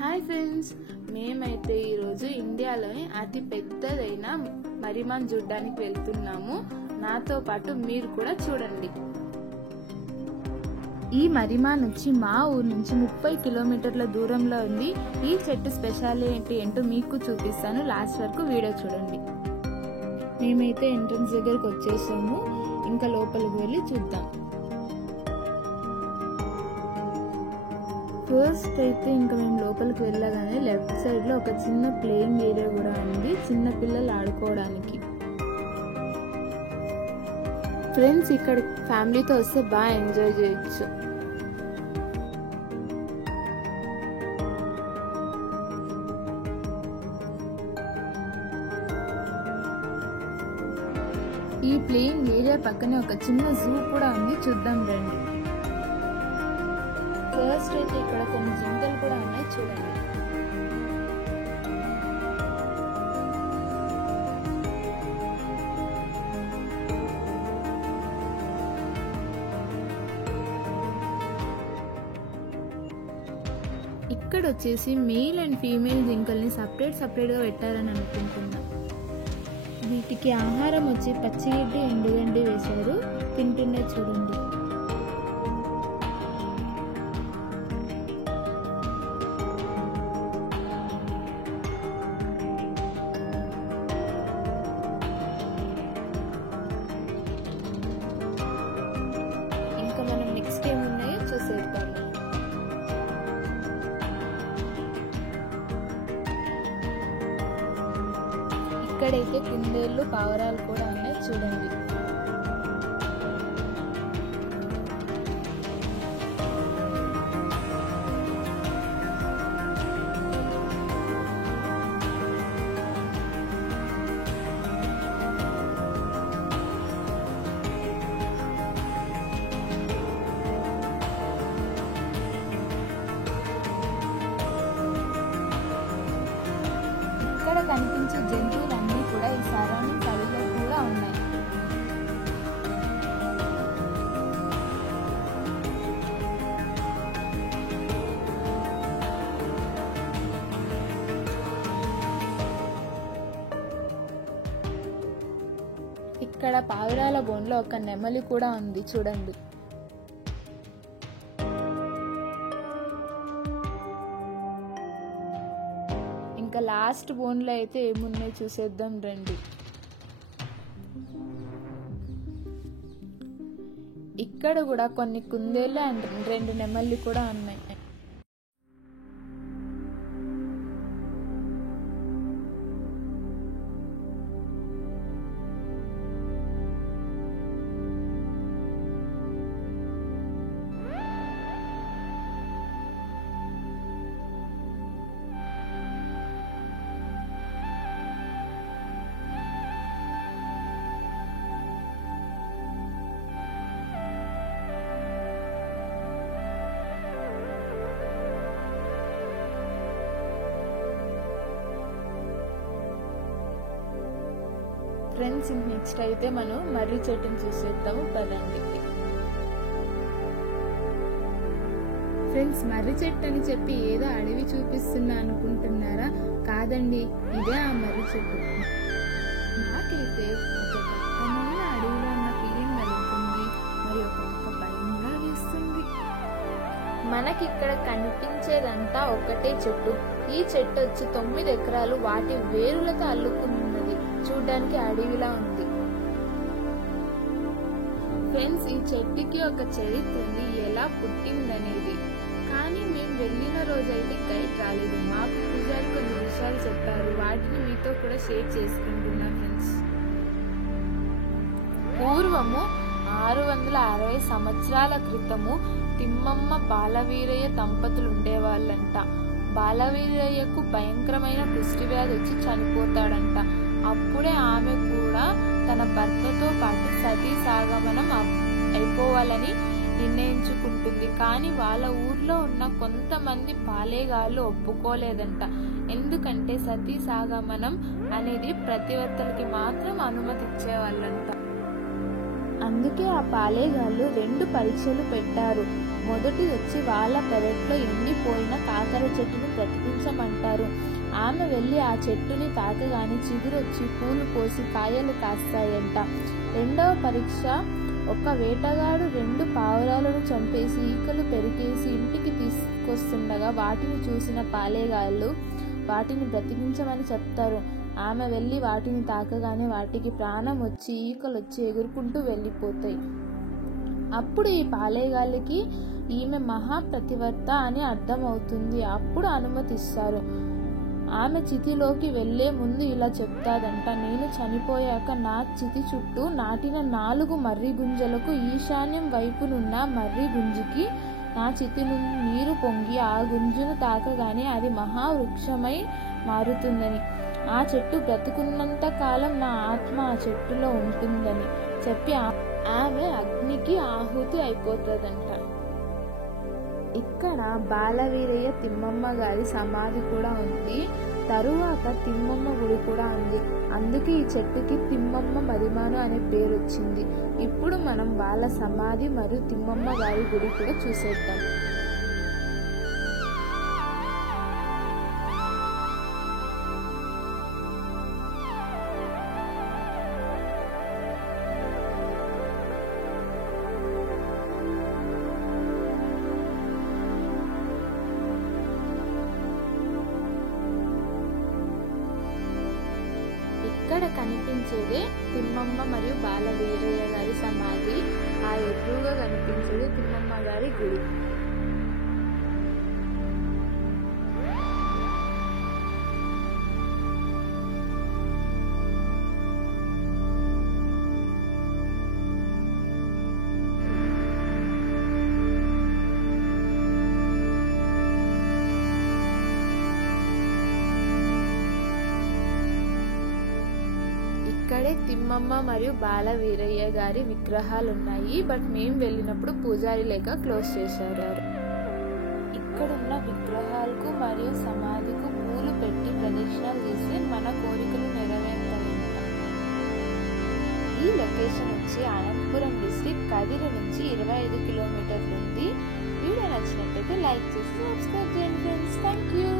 Hi friends, మేమైతే ఈరోజు ఇండియాలోని అతి పెద్దదైన మరిమాన్ చూడడానికి వెళ్తున్నాము. నాతో పాటు మీరు కూడా చూడండి. ఈ మరిమాన్ వచ్చి మా ఊరు నుంచి 30 కిలోమీటర్ల దూరంలో ఉంది. ఈ చెట్టు స్పెషాలిటీ ఏంటో మీకు చూపిస్తాను, లాస్ట్ వరకు వీడియో చూడండి. మేమైతే ఎంట్రన్స్ దగ్గరకు వచ్చేసాము, ఇంకా లోపలికి వెళ్ళి చూద్దాం. ఫస్ట్ అయితే ఇంకా మేము లోపలికి వెళ్ళగానే లెఫ్ట్ సైడ్ లో ఒక చిన్న ప్లేయింగ్ ఏరియా కూడా ఉంది, చిన్న పిల్లలు ఆడుకోవడానికి. ఫ్రెండ్స్, ఇక్కడ ఫ్యామిలీతో వస్తే బాగా ఎంజాయ్ చేయొచ్చు. ఈ ప్లేయింగ్ ఏరియా పక్కనే ఒక చిన్న జూ కూడా ఉంది, చూద్దాం రండి. ఫస్ట్ అయితే ఇక్కడ కొన్ని జింకలు కూడా ఉన్నాయి, చూడండి. ఇక్కడ వచ్చేసి మేల్ అండ్ ఫీమేల్ జింకల్ని సపరేట్ గా పెట్టారని అనుకుంటున్నా. వీటికి ఆహారం వచ్చి పచ్చిగడ్డి ఎండుగడ్డి వేశారు, తింటుండే చూడండి. ఇంకా మనం నెక్స్ట్ ఏమున్నాయో చూసేద్దాము. ఇక్కడైతే కుందేళ్ళు పావురాలు కూడా ఉన్నాయి, చూడండి. ఇక్కడ కనిపించే జంతువులన్నీ కూడా ఈ సరౌండింగ్స్ అడవిలో కూడా ఉన్నాయి. ఇక్కడ పావురాల బోన్లో ఒక నెమలి కూడా ఉంది, చూడండి. ఇంకా లాస్ట్ బోన్లో అయితే ఏమున్నాయి చూసేద్దాం రండి. ఇక్కడ కూడా కొన్ని కుందేళ్ళు అండ్ 2 నెమళ్ళు కూడా ఉన్నాయి. ఫ్రెండ్స్, నెక్స్ట్ అయితే మనం మర్రి చెట్టుని చూసేద్దాము, పదండి. ఫ్రెండ్స్, మర్రి చెట్టు అని చెప్పి ఏదో అడవి చూపిస్తున్నా అనుకుంటున్నారా? కాదండి, ఇదే ఆ మర్రి చెట్టు. నాకైతే ఒక దట్టమైన అడవిలో ఉన్న ఫీలింగ్ కలుగుతుంది, మరి ఒక భయం కూడా వేస్తుంది. మనకి ఇక్కడ కనిపించేదంతా ఒకటే చెట్టు. ఈ చెట్టు వచ్చి 9 ఎకరాలు వాటి వేరులతో అల్లుకున్నది, చూడ్డానికి అడవిలా ఉంది. ఫ్రెండ్స్, ఈ చెట్టుకి ఒక చరిత్ర ఉంది, ఎలా పుట్టిందనేది. కానీ మేము వెళ్ళిన రోజైతే గైడ్ రాలేదు. మాకు పూజారి కొన్ని విషయాలు చెప్పారు, వాటిని మీతో కూడా షేర్ చేసుకుంటున్నా. ఫ్రెండ్స్, పూర్వము 660 సంవత్సరాల క్రితము తిమ్మమ్మ బాలవీరయ్య దంపతులు ఉండేవాళ్ళంట. బాలవీరయ్యకు భయంకరమైన కుష్ఠవ్యాధి వచ్చి చనిపోతాడంట. అప్పుడే ఆమె కూడా తన భర్తతో పాటు సతీ సాగమనం అయిపోవాలని నిర్ణయించుకుంటుంది. కానీ వాళ్ళ ఊర్లో ఉన్న కొంతమంది పాలేగాళ్ళు ఒప్పుకోలేదంట. ఎందుకంటే సతీ సాగమనం అనేది ప్రతివర్తలకి మాత్రం అనుమతి ఇచ్చేవాళ్ళంట. అందుకే ఆ పాలేగాళ్ళు 2 పరీక్షలు పెట్టారు. మొదటి వచ్చి వాళ్ళ పెరట్లో ఎండిపోయిన కాకర చెట్టును బ్రతికించమంటారు. ఆమె వెళ్ళి ఆ చెట్టుని తాకగానే చిగురొచ్చి పూలు పోసి కాయలు కాస్తాయంట. రెండవ పరీక్ష, ఒక వేటగాడు 2 పావురాలను చంపేసి ఈకలు పెరికేసి ఇంటికి తీసుకొస్తుండగా వాటిని చూసిన పాలేగాళ్ళు వాటిని బ్రతికించమని చెప్తారు. ఆమె వెళ్ళి వాటిని తాకగానే వాటికి ప్రాణం వచ్చి ఈకలొచ్చి ఎగురుకుంటూ వెళ్ళిపోతాయి. అప్పుడు ఈ పాలేగాళ్ళకి ఈమె మహాప్రతివర్త అని అర్థమవుతుంది. అప్పుడు అనుమతిస్తారు. ఆమె చితిలోకి వెళ్లే ముందు ఇలా చెప్తాదంట, నేను చనిపోయాక నా చితి చుట్టూ నాటిన 4 మర్రి గుంజలకు ఈశాన్యం వైపునున్న మర్రి గుంజికి నా చితి నుండి నీరు పొంగి ఆ గుంజును తాకగానే అది మహావృక్షమై మారుతుందని, ఆ చెట్టు బ్రతుకున్నంత కాలం నా ఆత్మ ఆ చెట్టులో ఉంటుందని చెప్పి ఆమె అగ్నికి ఆహుతి అయిపోతుందంట. ఇక్కడ బాలవీరయ్య తిమ్మమ్మ గారి సమాధి కూడా ఉంది. తరువాత తిమ్మమ్మ గుడి కూడా ఉంది. అందుకే ఈ చెట్టుకి తిమ్మమ్మ మరిమాను అనే పేరు వచ్చింది. ఇప్పుడు మనం బాల సమాధి మరియు తిమ్మమ్మ గారి గుడి కూడా చూసేద్దాం. ఇక్కడ కనిపించేదే తిమ్మమ్మ మరియు బాలవీరయ్య గారి సమాధి. ఆ ఎదురుగా కనిపించేది తిమ్మమ్మ గారి గుడి. ఇక్కడే తిమ్మమ్మ మరియు బాలవీరయ్య గారి విగ్రహాలు ఉన్నాయి. బట్ మేము వెళ్ళినప్పుడు పూజారి లేక క్లోజ్ చేశారు. ఇక్కడున్న విగ్రహాలకు మరియు సమాధికు పూలు పెట్టి ప్రదక్షిణాలు చేసి మన కోరికలు నెరవేరుతాయంట. ఈ లొకేషన్ వచ్చి అనంతపురం డిస్ట్రిక్ట్ కదిరి నుంచి 25 కిలోమీటర్లు ఉంది. వీడియో నచ్చినట్లయితే లైక్ చేసి సబ్స్క్రైబ్ చేయండి ఫ్రెండ్స్. Thank you.